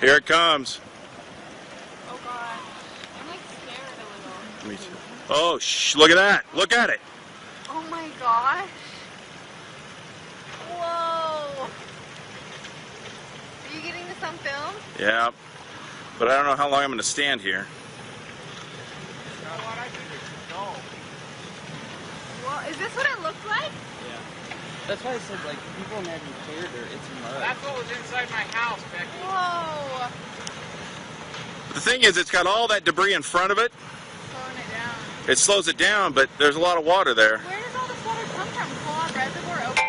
Here it comes. Oh god. I'm like scared a little. Me too. Oh, look at that. Look at it. Oh my gosh. Whoa. Are you getting this on film? Yeah. But I don't know how long I'm going to stand here. Well, is this what it looked like? Yeah. That's why I said, like, people imagine clear dirt, it's mud. That's what was inside my house, Becky. Whoa. The thing is, it's got all that debris in front of it. Slowing it down. It slows it down, but there's a lot of water there. Where does all this water come from? Full on reservoir open?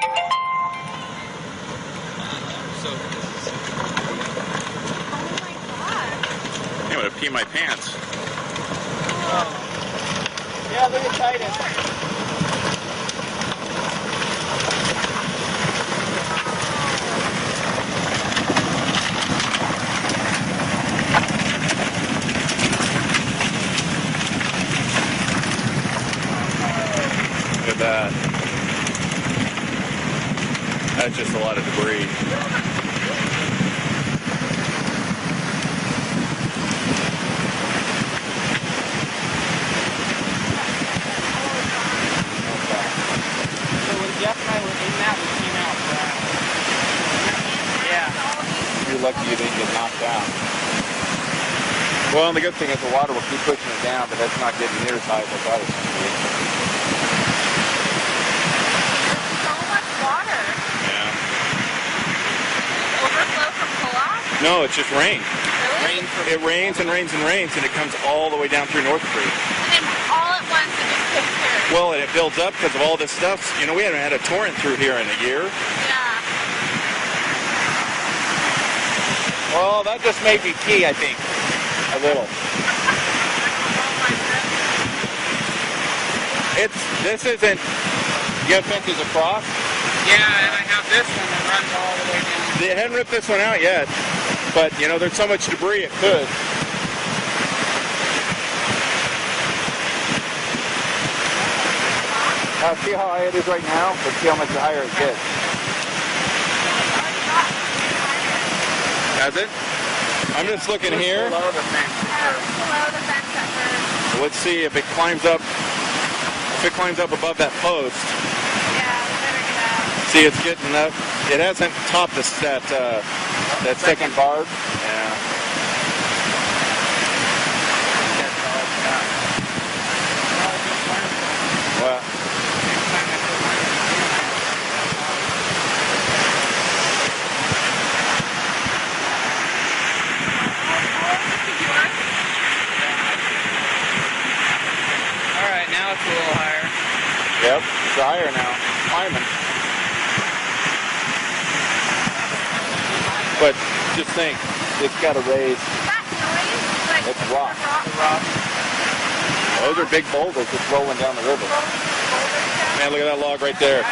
So, Oh my god. I'm going to pee my pants. yeah, look at Titus. Look at that. That's just a lot of debris. So when Jeff and I were in that, we came out brown. Yeah. You're lucky you didn't get knocked down. Well, and the good thing is the water will keep pushing it down, but that's not getting near as high as I thought it was going to be. There's so much water. Yeah. Overflow from pull-off? No, it's just rain. Really? It rains and rains and rains, and it comes all the way down through North Creek. And then all at once it just disappears. Well, and it builds up because of all this stuff. You know, we haven't had a torrent through here in a year. Yeah. Well, that just made me pee, I think. A little. This isn't, you have fences across? Yeah, and I have this one that runs all the way down. They haven't ripped this one out yet, but you know, there's so much debris it could. See how high it is right now, but see how much higher it gets. Has it? I'm just looking here. Below the fence. Below the fence at first. Let's see if it climbs up. If it climbs up above that post. Yeah, we better get out. See, it's getting up. It hasn't topped that second barb. Yeah. Well. Alright, now it's a little higher. Yep, it's higher now. Climbing. But just think, it's got to raise. That noise, like It's rock. rock. Those are big boulders just rolling down the river. Man, look at that log right there.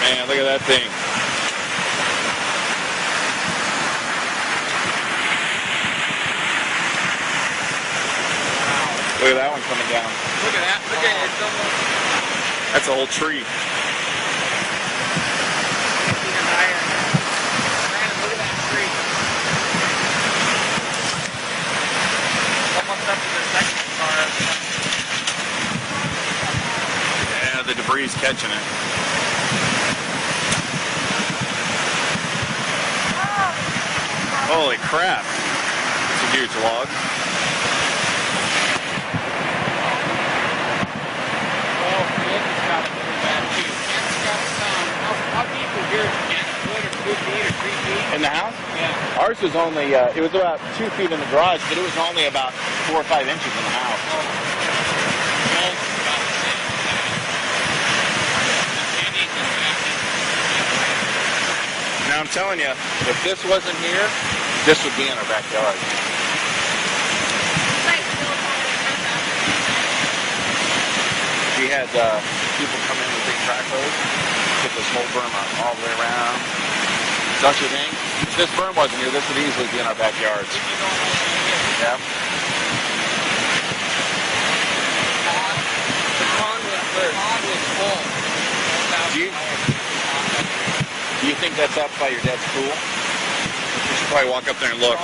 Man, look at that thing. Look at that one coming down. Look at that. Look at it. It's almost That's a whole tree. even higher now. Brandon, look at that tree. Almost up to the second car. Yeah, the debris is catching it. Holy crap. It's a huge log. Well, Kent's got it really bad too. Kent's got some. How deep is yours, Kent? A foot or 2 feet or 3 feet? In the house? Yeah. Ours was only, it was about 2 feet in the garage, but it was only about 4 or 5 inches in the house. Kent's about the same as that. Kenny just back in. Now I'm telling you, If this wasn't here, this would be in our backyard. Like, little We had people come in with big backhoes, put this whole berm all the way around. Don't you think? If this berm wasn't here, this would easily be in our backyards. Yeah. The pond was full. Do you think that's up by your dad's pool? We should probably walk up there and look.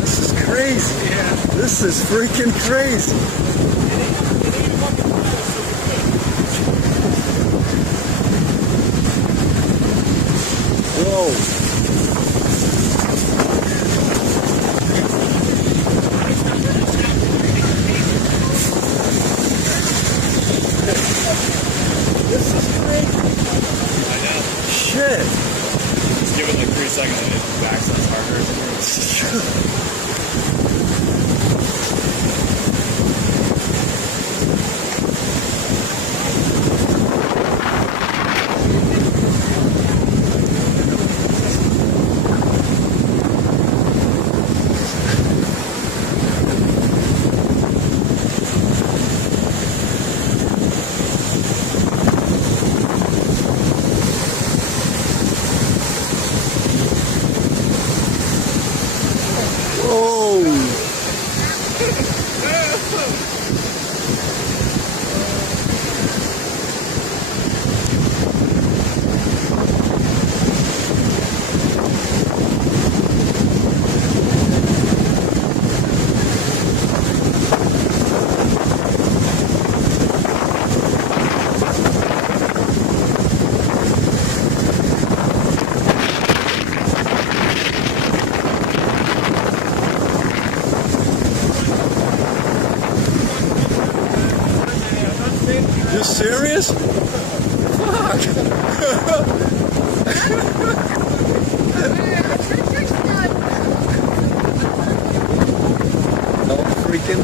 This is crazy. This is freaking crazy. Whoa. This is crazy. I know. Shit. Just give it like 3 seconds and it backs us harder. This is true. You serious? Fuck. No freaking.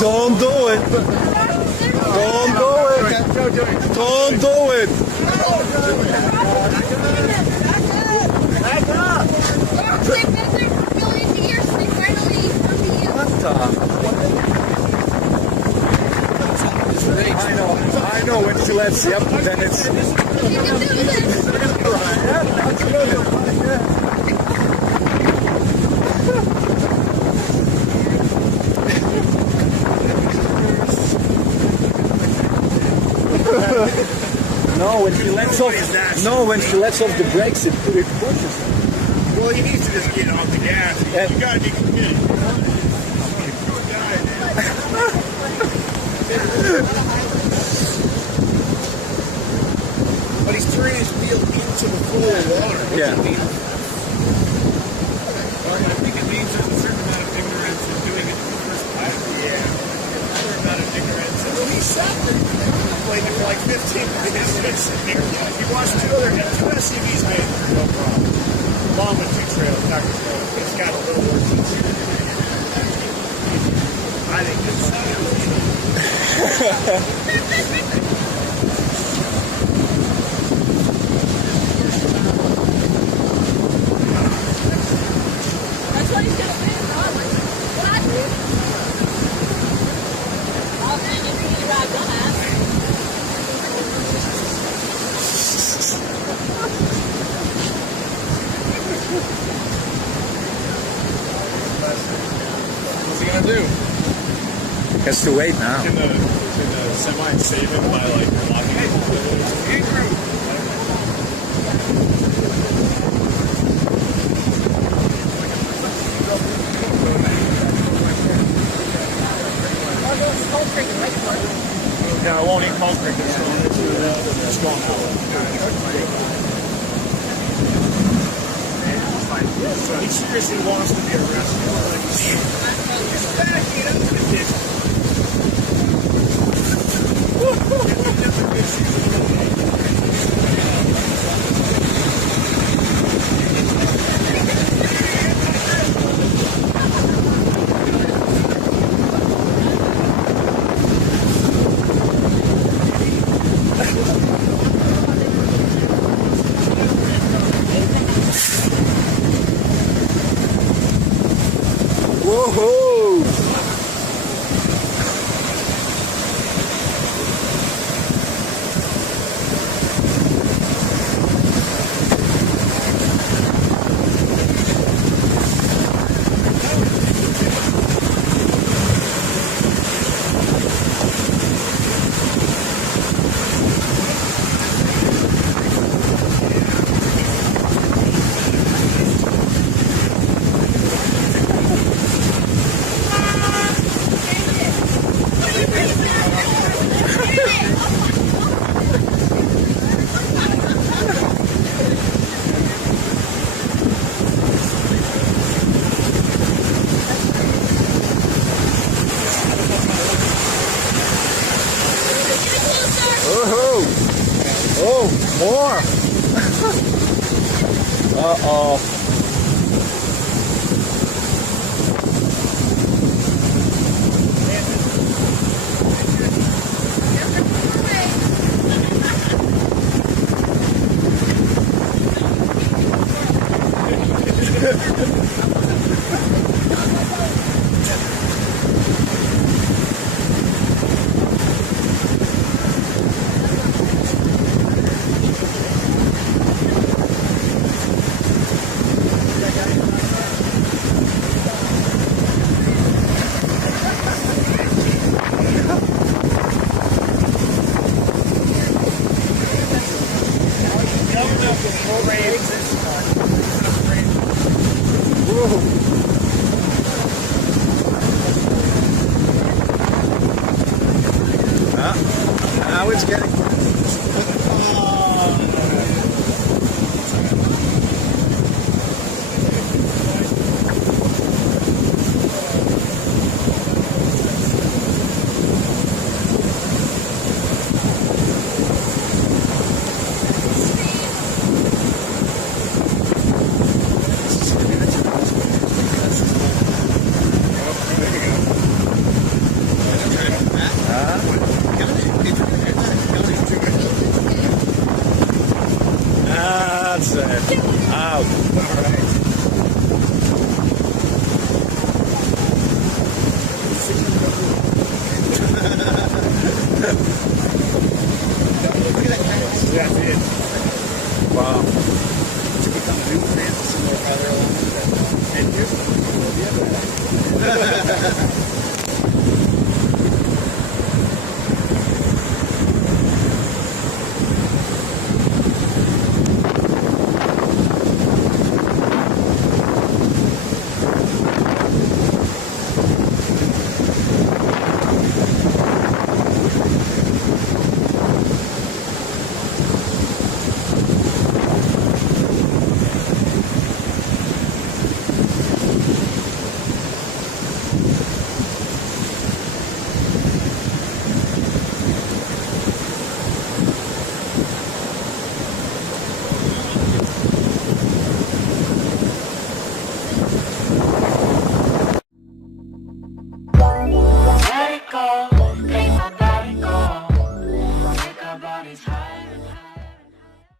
Don't do it. Don't do it. Don't do it. Back up! They've been there for millions of years. They finally come to you. I know when she lets, yep, then it's. You can do this. No, when she lets off. No, when she lets off the brakes, it pushes. Well, he needs to just get off the gas. Yeah. You gotta be committed. But he's turning his wheel into the pool of water. Yeah. I think it means there's a certain amount of ignorance in doing it in the first place. Yeah. A certain amount of ignorance. Well, he sat there contemplating for like 15 minutes. He watched two SUVs made it. No problem. Along with two trails, tractor trailers. It's got a little worse. I think it's That's what he's gonna say. What? Oh man, you need to ride dumbass. What's he gonna do? Has to wait now. Can the semi save him by like locking it? Yeah, I won't eat Cold Creek. It's going out. So he seriously wants to be arrested. He's backing up the ditch. Oh, oh, more. Uh-oh. Now it's getting. That's it. Out. All right. That's it. Wow. To become a new fan, some more farther along. And here's